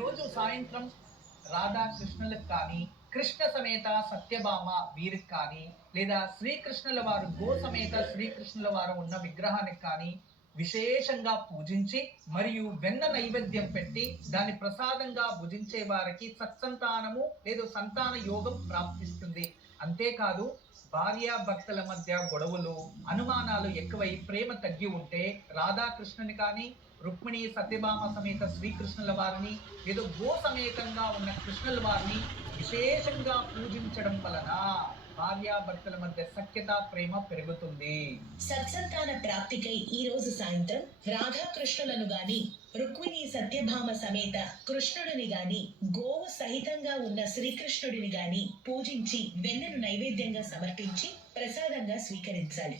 రోజు సాయంత్రం రాధా కృష్ణులకు కానీ, కృష్ణ సమేత సత్యభామ వీరికి కానీ, లేదా శ్రీకృష్ణుల వారు గో సమేత శ్రీకృష్ణుల వారు ఉన్న విగ్రహానికి కానీ విశేషంగా పూజించి మరియు వెన్న నైవేద్యం పెట్టి దాని ప్రసాదంగా భుజించే వారికి సత్సంతానము లేదా సంతాన యోగం ప్రాప్తిస్తుంది. అంతేకాదు భార్యాభర్తల మధ్య గొడవలు, అనుమానాలు ఎక్కువై ప్రేమ తగ్గి ఉంటే రాధాకృష్ణుని కానీ, రుక్మిణి సత్యభామ సమేత శ్రీకృష్ణుల వారిని, ఏదో గో సమేతంగా ఉన్న కృష్ణుల వారిని విశేషంగా పూజించడం వలన భార్యాభర్తల మధ్య సఖ్యత ప్రేమ పెరుగుతుంది. సత్సంతాన ప్రాప్తికై ఈ రోజు సాయంత్రం రాధాకృష్ణులను గాని, రుక్మిణి సత్యభామ సమేత కృష్ణుడిని గాని, గోవు సహితంగా ఉన్న శ్రీకృష్ణుడిని గాని పూజించి వెన్నను నైవేద్యంగా సమర్పించి ప్రసాదంగా స్వీకరించాలి.